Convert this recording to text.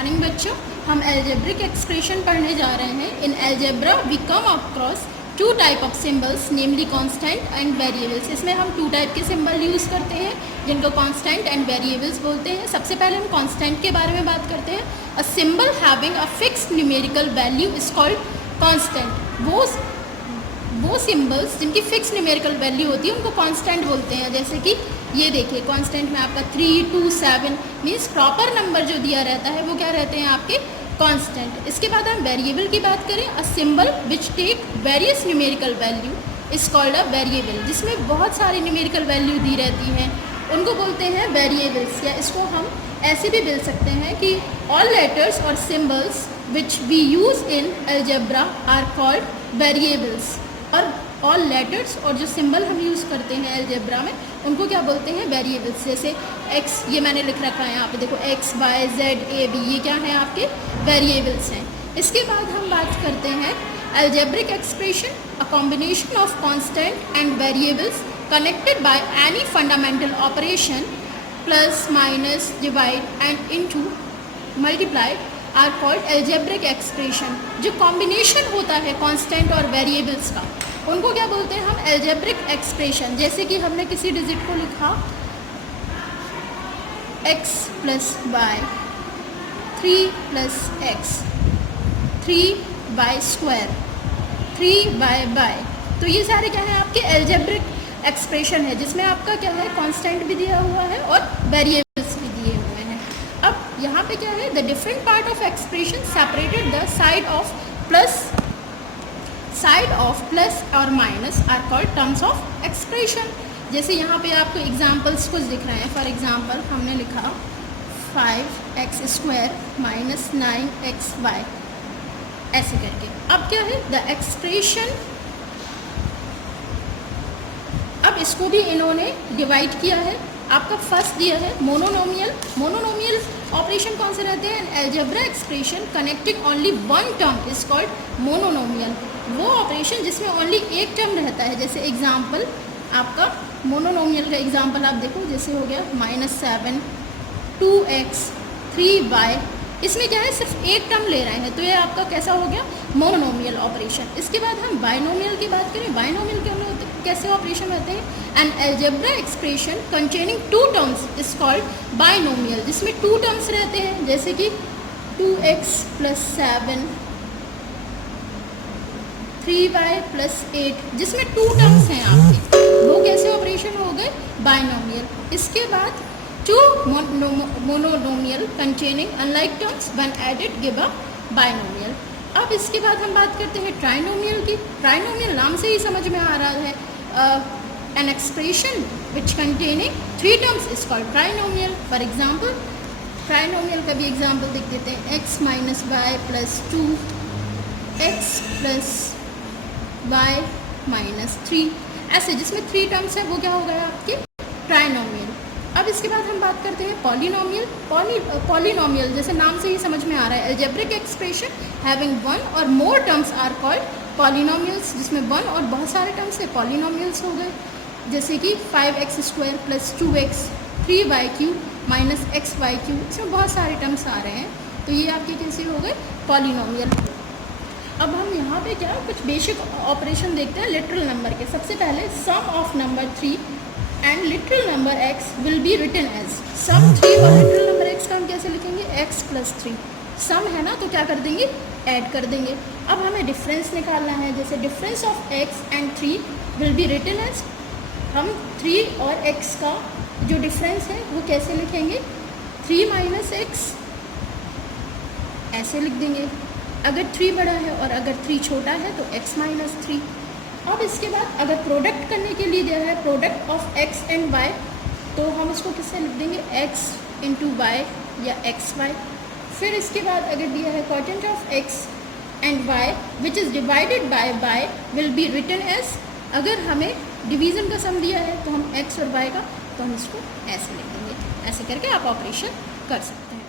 Morning बच्चों, हम algebraic expression पढ़ने जा रहे हैं। In algebra we come across two type of symbols namely constant and variables. इसमें हम टू टाइप के सिंबल यूज़ करते हैं जिनको कांस्टेंट एंड वेरिएबल्स बोलते हैं। सबसे पहले हम कांस्टेंट के बारे में बात करते हैं। A symbol having a fixed numerical value is called constant. वो सिंबल्स जिनकी फिक्स न्यूमेरिकल वैल्यू होती है उनको कांस्टेंट बोलते हैं। जैसे कि ये देखिए, कांस्टेंट में आपका 3, 2, 7 मीन्स प्रॉपर नंबर जो दिया रहता है वो क्या रहते हैं आपके कांस्टेंट। इसके बाद हम वेरिएबल की बात करें। A symbol which take various numerical value is called a variable. जिसमें बहुत सारी न्यूमेरिकल वैल्यू दी रहती हैं उनको बोलते हैं वेरिएबल्स। या इसको हम ऐसे भी बोल सकते हैं कि ऑल लेटर्स और symbols which we use in algebra are called variables. और ऑल लेटर्स और जो सिंबल हम यूज़ करते हैं अलजेब्रा में उनको क्या बोलते हैं वेरिएबल्स। जैसे x, ये मैंने लिख रखा है यहाँ पे देखो, x, y, z, a, b, ये क्या है आपके वेरिएबल्स हैं। इसके बाद हम बात करते हैं algebraic expression, a combination of constant and variables connected by any fundamental operation plus minus divide and into multiplied are called algebraic expression. जो कॉम्बिनेशन होता है कांस्टेंट और वेरिएबल्स का उनको क्या बोलते हैं हम अलजेब्रिक एक्सप्रेशन। जैसे कि हमने किसी डिजिट को लिखा x plus y, 3 plus x, 3y square, 3y, तो ये सारे क्या है आपके अलजेब्रिक एक्सप्रेशन है जिसमें आपका क्या है कांस्टेंट भी दिया हुआ है और वेरिएबल्स भी दिए हुए हैं। अब यहाँ पे क्या है, the different part of expression separated the side of plus और minus are called terms of expression. जैसे यहाँ पे आपको एग्जांपल्स कुछ दिख रहे हैं। फॉर एग्जांपल हमने लिखा 5x स्क्वायर माइनस 9xy ऐसे करके। अब क्या है द एक्सप्रेशन, अब इसको भी इन्होंने डिवाइड किया है। आपका फर्स्ट दिया है मोनोनोमियल। मोनोनोमियल ऑपरेशन कौन से रहते हैं, algebra expression connecting only one term is called monomial. वो ऑपरेशन जिसमें ओनली एक टर्म रहता है। जैसे एग्जांपल आपका मोनोनोमियल का एग्जांपल आप देखो, जैसे हो गया -7, 2x, 3y, इसमें क्या है सिर्फ एक टर्म ले रहे हैं तो ये आपका कैसा हो गया मोनोनोमियल ऑपरेशन। इसके बाद हम बाइनोमियल की बात करें। बाइनोमियल कैसे ऑपरेशन होते हैं, an algebra expression containing two terms is called binomial. जिसमें टू टर्म्स रहते हैं जैसे कि 2x प्लस 7, 3y प्लस 8, जिसमें टू टर्म्स हैं आपके, वो कैसे ऑपरेशन हो गए बाइनोमियल। इसके बाद two monomial containing unlike terms when added give a binomial. अब इसके बाद हम बात करते हैं ट्राइनोमियल की। ट्राइनोमियल नाम से ही समझ में आ रहा है, an expression which containing three terms is called trinomial. For example trinomial का भी एग्जांपल देख देते हैं। x minus y plus 2, x plus y minus 3, ऐसे जिसमें थ्री टर्म्स है वो क्या हो गया आपके ट्राइनोमियल। अब इसके बाद हम बात करते हैं पॉलिनोमियल। पॉलिनोमियल जैसे नाम से ही समझ में आ रहा है, algebraic expression having one or more terms are called polynomials. जिसमें वन और बहुत सारे टर्म्स है पॉलिनोमियल्स हो गए। जैसे कि 5x square plus 2x, 3y cube minus xy cube, इसमें बहुत सारे टर्म्स आ रहे हैं तो ये आपके कैसे हो गए पॉलिनोमियल। अब हम यहाँ पे क्या कुछ बेसिक ऑपरेशन देखते हैं लिटरल नंबर के। सबसे पहले sum of number 3 and literal number x will be written as sum 3, और लिटरल नंबर x का हम कैसे लिखेंगे x प्लस 3। सम है ना तो क्या कर देंगे ऐड कर देंगे। अब हमें डिफरेंस निकालना है। जैसे difference of x and 3 will be written as, हम 3 और x का जो डिफरेंस है वो कैसे लिखेंगे 3 माइनस एक्स ऐसे लिख देंगे अगर 3 बड़ा है, और अगर 3 छोटा है तो x माइनस 3। अब इसके बाद अगर प्रोडक्ट करने के लिए दिया है product of x and y तो हम इसको किससे लिख देंगे x इंटू वाई या xy। फिर इसके बाद अगर दिया है quotient of x and y which is divided by y will be written as, अगर हमें डिवीज़न का सम दिया है तो हम x और y का तो हम इसको ऐसे लिख देंगे। ऐसे करके आप ऑपरेशन कर सकते हैं।